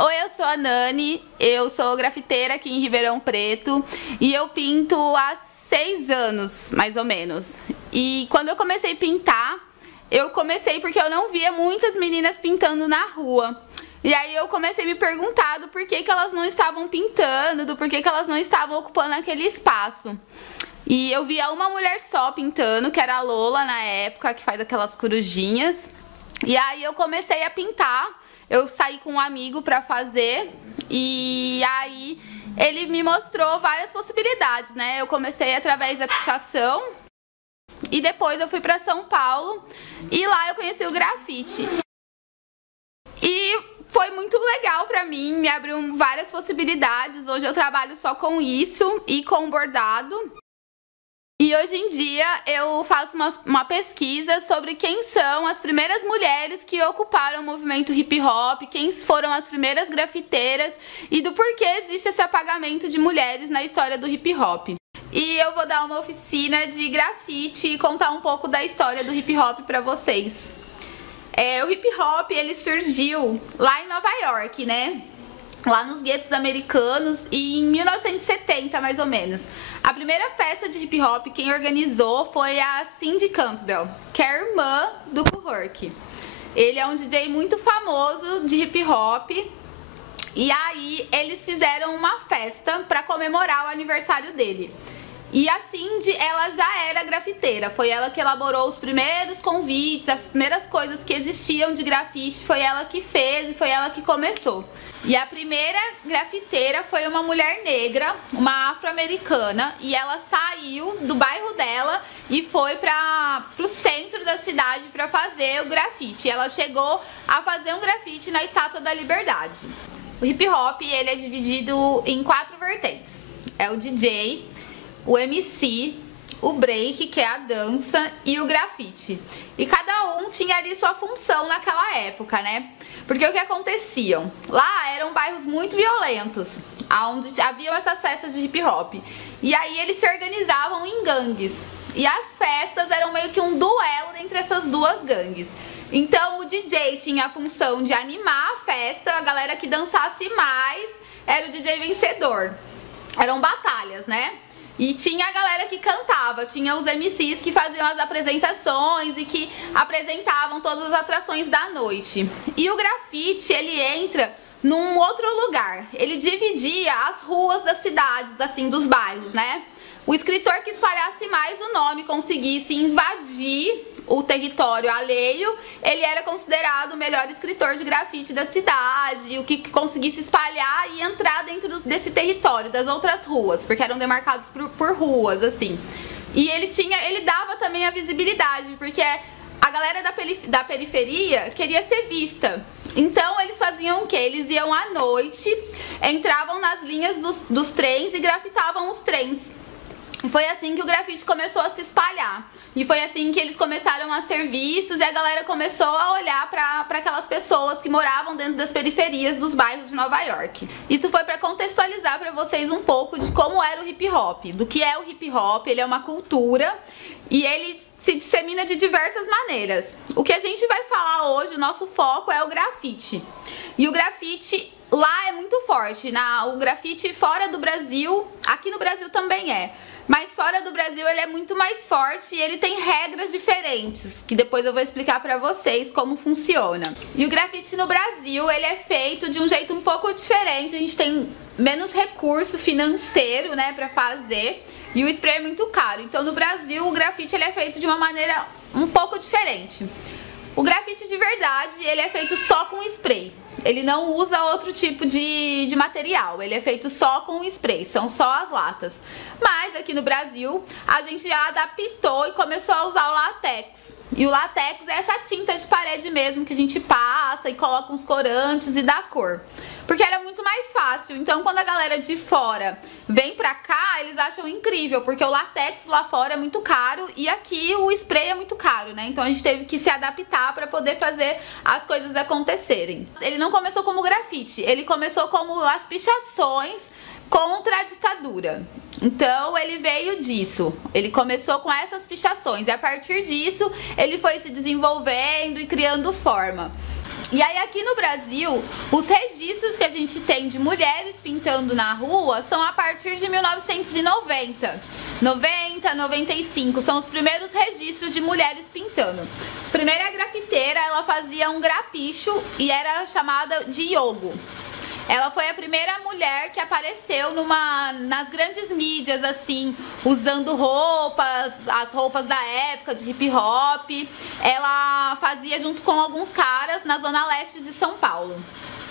Oi, eu sou a Nani, eu sou grafiteira aqui em Ribeirão Preto e eu pinto há 6 anos, mais ou menos. E quando eu comecei a pintar, eu comecei porque eu não via muitas meninas pintando na rua. E aí eu comecei a me perguntar do porquê que elas não estavam pintando, do porquê que elas não estavam ocupando aquele espaço. E eu via uma mulher só pintando, que era a Lola na época, que faz aquelas corujinhas. E aí eu comecei a pintar. Eu saí com um amigo pra fazer e aí ele me mostrou várias possibilidades, né? Eu comecei através da pichação e depois eu fui pra São Paulo e lá eu conheci o grafite. E foi muito legal pra mim, me abriu várias possibilidades. Hoje eu trabalho só com isso e com bordado. E hoje em dia eu faço uma pesquisa sobre quem são as primeiras mulheres que ocuparam o movimento hip hop, quem foram as primeiras grafiteiras e do porquê existe esse apagamento de mulheres na história do hip hop. E eu vou dar uma oficina de grafite e contar um pouco da história do hip hop pra vocês. O hip hop ele surgiu lá em Nova York, né? Lá nos guetos americanos e em 1970 mais ou menos. A primeira festa de hip hop quem organizou foi a Cindy Campbell, que é a irmã do Kool Herc. Ele é um DJ muito famoso de hip hop e aí eles fizeram uma festa para comemorar o aniversário dele. E a Cindy, ela já era grafiteira, foi ela que elaborou os primeiros convites, as primeiras coisas que existiam de grafite, foi ela que fez e foi ela que começou. E a primeira grafiteira foi uma mulher negra, uma afro-americana, e ela saiu do bairro dela e foi para o centro da cidade para fazer o grafite. Ela chegou a fazer um grafite na Estátua da Liberdade. O hip hop, ele é dividido em 4 vertentes. É o DJ, o MC, o break, que é a dança, e o grafite. E cada um tinha ali sua função naquela época, né? Porque o que acontecia? Lá eram bairros muito violentos, onde haviam essas festas de hip hop. E aí eles se organizavam em gangues. E as festas eram meio que um duelo entre essas duas gangues. Então o DJ tinha a função de animar a festa, a galera que dançasse mais era o DJ vencedor. Eram batalhas, né? E tinha a galera que cantava, tinha os MCs que faziam as apresentações e que apresentavam todas as atrações da noite. E o grafite, ele entra num outro lugar. Ele dividia as ruas das cidades, assim, dos bairros, né? O escritor que espalhasse mais o nome, conseguisse invadir o território alheio, ele era considerado o melhor escritor de grafite da cidade, o que conseguisse espalhar e entrar dentro desse território, das outras ruas, porque eram demarcados por ruas, assim. E ele dava também a visibilidade, porque a galera da periferia queria ser vista. Então eles faziam o quê? Eles iam à noite, entravam nas linhas dos trens e grafitavam os trens. E foi assim que o grafite começou a se espalhar. E foi assim que eles começaram a ser vistos e a galera começou a olhar para aquelas pessoas que moravam dentro das periferias dos bairros de Nova York. Isso foi para contextualizar para vocês um pouco de como era o hip hop, do que é o hip hop. Ele é uma cultura e ele se dissemina de diversas maneiras. O que a gente vai falar hoje, o nosso foco é o grafite. E o grafite lá é muito forte. O grafite fora do Brasil, aqui no Brasil também é. Mas fora do Brasil ele é muito mais forte e ele tem regras diferentes, que depois eu vou explicar pra vocês como funciona. E o grafite no Brasil, ele é feito de um jeito um pouco diferente, a gente tem menos recurso financeiro, né, pra fazer, e o spray é muito caro. Então no Brasil o grafite ele é feito de uma maneira um pouco diferente. O grafite de verdade, ele é feito só com spray. Ele não usa outro tipo de material, ele é feito só com spray, são só as latas. Mas aqui no Brasil, a gente já adaptou e começou a usar o látex. E o látex é essa tinta de parede mesmo que a gente passa e coloca uns corantes e dá cor. Porque era muito mais fácil, então quando a galera de fora vem pra cá, eles acham incrível, porque o látex lá fora é muito caro e aqui o spray é muito caro, né? Então a gente teve que se adaptar pra poder fazer as coisas acontecerem. Ele não começou como grafite, ele começou como as pichações contra a ditadura. Então ele veio disso, ele começou com essas pichações e a partir disso ele foi se desenvolvendo e criando forma. E aí aqui no Brasil, os registros que a gente tem de mulheres pintando na rua são a partir de 1990. 90, 95, são os primeiros registros de mulheres pintando. Primeira grafiteira, ela fazia um grapicho e era chamada de Yogo. Ela foi a primeira mulher que apareceu nas grandes mídias, assim, usando roupas, as roupas da época de hip hop. Ela fazia junto com alguns caras na zona leste de São Paulo.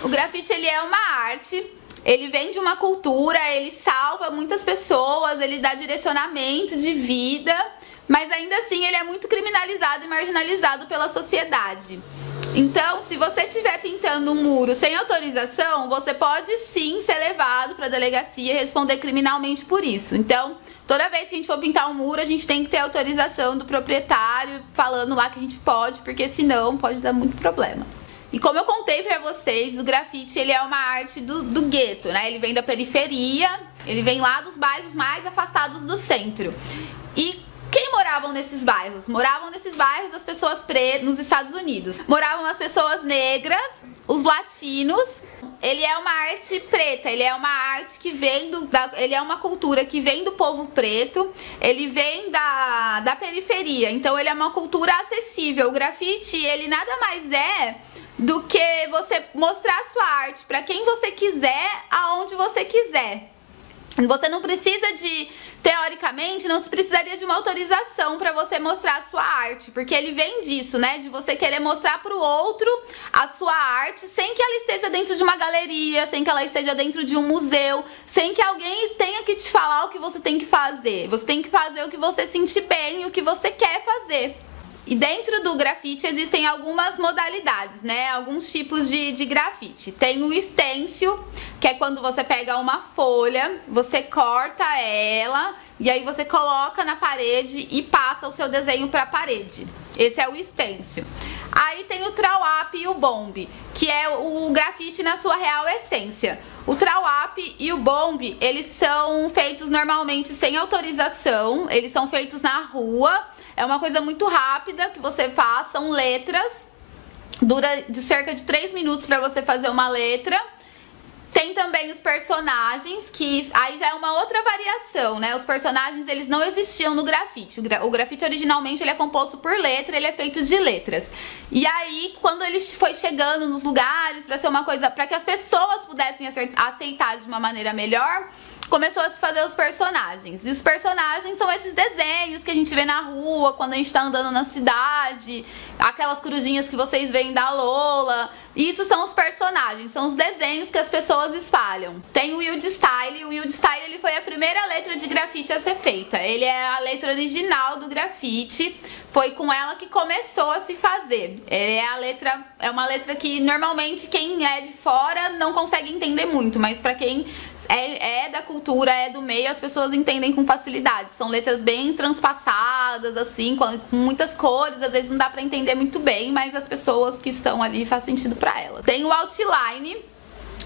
O grafite, ele é uma arte, ele vem de uma cultura, ele salva muitas pessoas, ele dá direcionamento de vida, mas ainda assim ele é muito criminalizado e marginalizado pela sociedade. Então, se você estiver pintando um muro sem autorização, você pode sim ser levado para a delegacia e responder criminalmente por isso. Então, toda vez que a gente for pintar um muro, a gente tem que ter autorização do proprietário, falando lá que a gente pode, porque senão pode dar muito problema. E como eu contei pra vocês, o grafite, ele é uma arte do gueto, né? Ele vem da periferia, ele vem lá dos bairros mais afastados do centro. E quem moravam nesses bairros? Moravam nesses bairros as pessoas pretas nos Estados Unidos. Moravam as pessoas negras, os latinos. Ele é uma arte preta, ele é uma arte que vem ele é uma cultura que vem do povo preto, ele vem da periferia, então ele é uma cultura acessível. O grafite, ele nada mais é do que você mostrar a sua arte para quem você quiser, aonde você quiser. Você não precisa teoricamente, não se precisaria de uma autorização para você mostrar a sua arte, porque ele vem disso, né? De você querer mostrar para o outro a sua arte sem que ela esteja dentro de uma galeria, sem que ela esteja dentro de um museu, sem que alguém tenha que te falar o que você tem que fazer. Você tem que fazer o que você sentir bem e o que você quer fazer. E dentro do grafite existem algumas modalidades, né? Alguns tipos de grafite. Tem o stencil, que é quando você pega uma folha, você corta ela e aí você coloca na parede e passa o seu desenho para a parede. Esse é o stencil. Aí tem o trawap e o bomb, que é o grafite na sua real essência. O trawap e o bomb, eles são feitos normalmente sem autorização, eles são feitos na rua. É uma coisa muito rápida que você faz, são letras, dura de cerca de 3 minutos para você fazer uma letra. Tem também os personagens, que aí já é uma outra variação, né? Os personagens, eles não existiam no grafite. O grafite originalmente ele é composto por letra, ele é feito de letras. E aí, quando ele foi chegando nos lugares para ser uma coisa, para que as pessoas pudessem aceitar de uma maneira melhor, começou a se fazer os personagens. E os personagens são esses desenhos que a gente vê na rua, quando a gente tá andando na cidade, aquelas corujinhas que vocês veem da Lola. Isso são os personagens, são os desenhos que as pessoas espalham. Tem o Wild Style. O Wild Style, ele foi a primeira letra de grafite a ser feita. Ele é a letra original do grafite. Foi com ela que começou a se fazer. É uma letra que normalmente quem é de fora não consegue entender muito, mas para quem é da cultura, é do meio, as pessoas entendem com facilidade. São letras bem transpassadas, assim, com muitas cores, às vezes não dá pra entender muito bem, mas as pessoas que estão ali faz sentido pra elas. Tem o outline.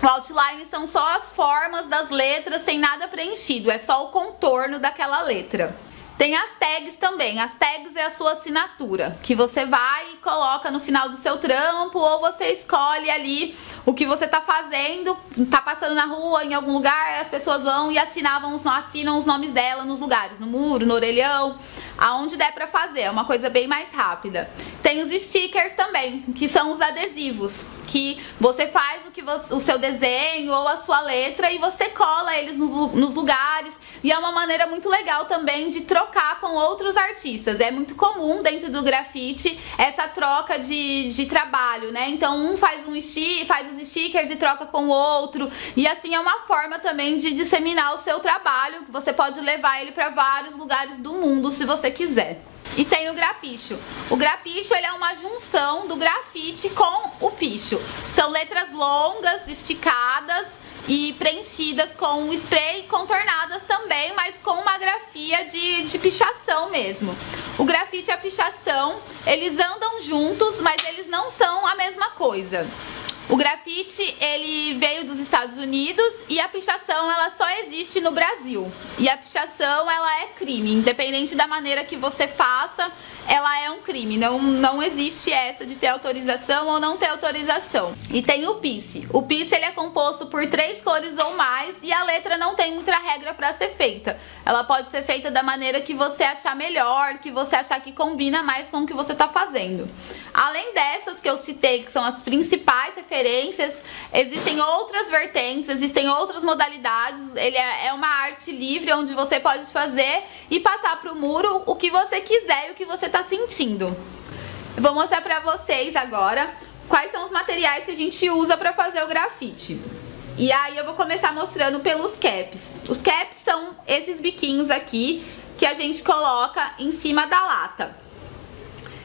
O outline são só as formas das letras sem nada preenchido, é só o contorno daquela letra. Tem as tags também. As tags é a sua assinatura, que você vai e coloca no final do seu trampo, ou você escolhe ali o que você tá fazendo, tá passando na rua, em algum lugar, as pessoas vão e assinam os nomes dela nos lugares, no muro, no orelhão, aonde der pra fazer, é uma coisa bem mais rápida. Tem os stickers também, que são os adesivos, que você faz o seu desenho ou a sua letra e você cola eles nos lugares. E é uma maneira muito legal também de trocar com outros artistas. É muito comum dentro do grafite essa troca de trabalho, né? Então um faz os stickers e troca com o outro. E assim é uma forma também de disseminar o seu trabalho. Você pode levar ele para vários lugares do mundo se você quiser. E tem o grapicho. O grapicho, ele é uma junção do grafite com o picho. São letras longas, esticadas e preenchidas com spray, contornadas também, mas com uma grafia de pichação mesmo. O grafite e a pichação, eles andam juntos, mas eles não são a mesma coisa. O grafite, ele veio dos Estados Unidos e a pichação, ela só existe no Brasil. E a pichação, ela é crime, independente da maneira que você faça, ela é um crime. Não existe essa de ter autorização ou não ter autorização. E tem o piche. O piche, ele é composto por 3 cores ou mais e a letra não tem muita regra para ser feita. Ela pode ser feita da maneira que você achar melhor, que você achar que combina mais com o que você está fazendo. Além dessas que eu citei, que são as principais referências, existem outras vertentes, existem outras modalidades. Ele é uma arte livre onde você pode fazer e passar para o muro o que você quiser e o que você está sentindo. Eu vou mostrar para vocês agora quais são os materiais que a gente usa para fazer o grafite. E aí eu vou começar mostrando pelos caps. Os caps são esses biquinhos aqui que a gente coloca em cima da lata.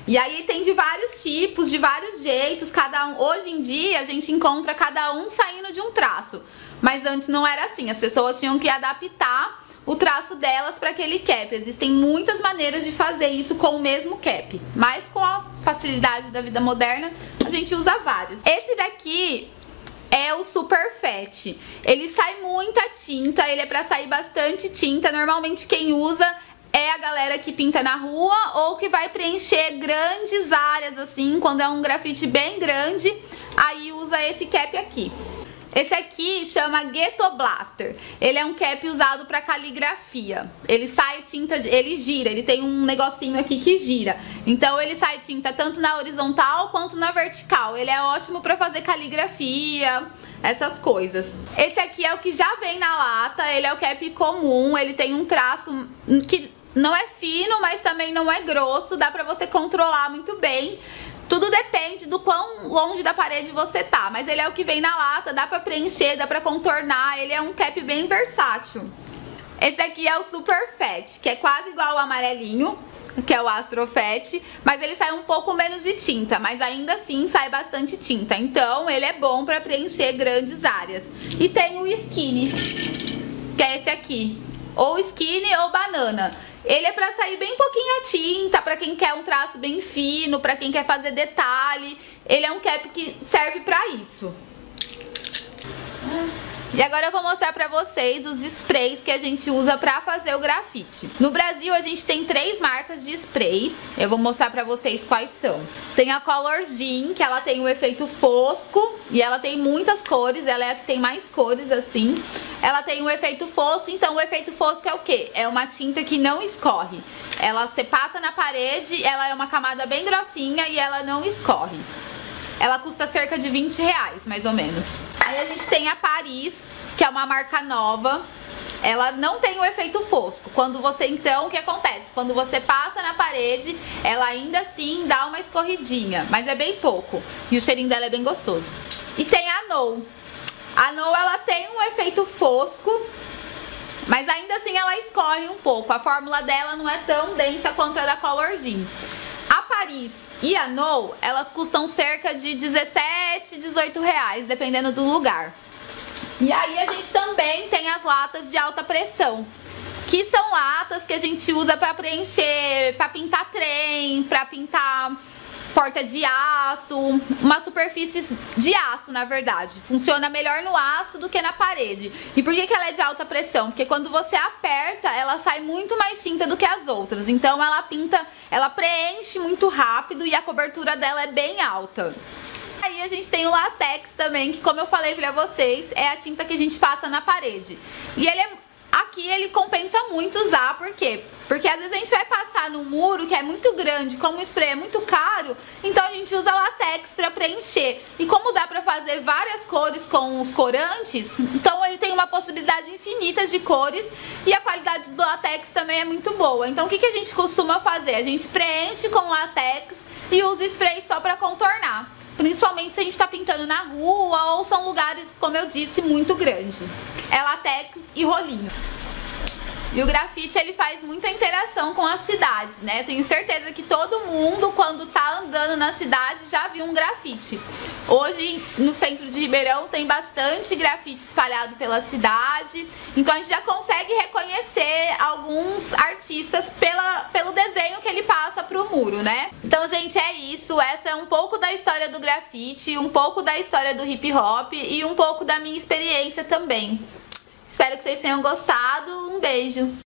E aí tem de vários tipos, de vários jeitos, hoje em dia a gente encontra cada um saindo de um traço. Mas antes não era assim, as pessoas tinham que adaptar o traço delas para aquele cap. Existem muitas maneiras de fazer isso com o mesmo cap, mas com a facilidade da vida moderna a gente usa vários. Esse daqui é o Super Fat. Ele sai muita tinta, ele é para sair bastante tinta. Normalmente quem usa é a galera que pinta na rua ou que vai preencher grandes áreas assim, quando é um grafite bem grande, aí usa esse cap aqui. Esse aqui chama Ghetto Blaster. Ele é um cap usado para caligrafia. Ele sai tinta, ele gira, ele tem um negocinho aqui que gira. Então ele sai tinta tanto na horizontal quanto na vertical. Ele é ótimo para fazer caligrafia, essas coisas. Esse aqui é o que já vem na lata, ele é o cap comum, ele tem um traço que não é fino, mas também não é grosso, dá pra você controlar muito bem. Tudo depende do quão longe da parede você tá, mas ele é o que vem na lata, dá pra preencher, dá pra contornar, ele é um cap bem versátil. Esse aqui é o Super Fat, que é quase igual ao amarelinho, que é o Astro Fat, mas ele sai um pouco menos de tinta, mas ainda assim sai bastante tinta, então ele é bom pra preencher grandes áreas. E tem o Skinny, que é esse aqui, ou Skinny ou Banana. Ele é pra sair bem pouquinha tinta, pra quem quer um traço bem fino, pra quem quer fazer detalhe. Ele é um cap que serve pra isso. E agora eu vou mostrar pra vocês os sprays que a gente usa pra fazer o grafite. No Brasil a gente tem 3 marcas de spray. Eu vou mostrar pra vocês quais são. Tem a Color Gin, que ela tem um efeito fosco e ela tem muitas cores, ela é a que tem mais cores assim. Ela tem um efeito fosco, então o efeito fosco é o quê? É uma tinta que não escorre. Você passa na parede, ela é uma camada bem grossinha e ela não escorre. Ela custa cerca de R$20, mais ou menos. Aí a gente tem a Paris, que é uma marca nova. Ela não tem o efeito fosco. Então, o que acontece? Quando você passa na parede, ela ainda assim dá uma escorridinha, mas é bem pouco. E o cheirinho dela é bem gostoso. E tem a No. A No, ela tem um efeito fosco, mas ainda assim ela escorre um pouco. A fórmula dela não é tão densa quanto a da Color Gin. A Paris e a No, elas custam cerca de R$17, R$18, dependendo do lugar. E aí a gente também tem as latas de alta pressão, que são latas que a gente usa para preencher, para pintar trem, para pintar porta de aço, uma superfície de aço, na verdade. Funciona melhor no aço do que na parede. E por que ela é de alta pressão? Porque quando você aperta, ela sai muito mais tinta do que as outras. Então ela preenche muito rápido e a cobertura dela é bem alta. Aí a gente tem o látex também, que como eu falei pra vocês, é a tinta que a gente passa na parede. E aqui ele compensa muito usar, por quê? Porque às vezes a gente vai passar no muro que é muito grande, como o spray é muito caro, então a gente usa látex pra preencher. E como dá pra fazer várias cores com os corantes, então ele tem uma possibilidade infinita de cores e a qualidade do látex também é muito boa. Então o que a gente costuma fazer? A gente preenche com látex e usa spray só pra contornar. Principalmente se a gente está pintando na rua ou são lugares, como eu disse, muito grandes. É látex e rolinho. E o grafite, ele faz muita interação com a cidade, né? Tenho certeza que todo mundo, quando tá andando na cidade, já viu um grafite. Hoje, no centro de Ribeirão, tem bastante grafite espalhado pela cidade. Então, a gente já consegue reconhecer alguns artistas pelo desenho que ele passa pro muro, né? Então, gente, é isso. Essa é um pouco da história do grafite, um pouco da história do hip hop e um pouco da minha experiência também. Espero que vocês tenham gostado. Um beijo!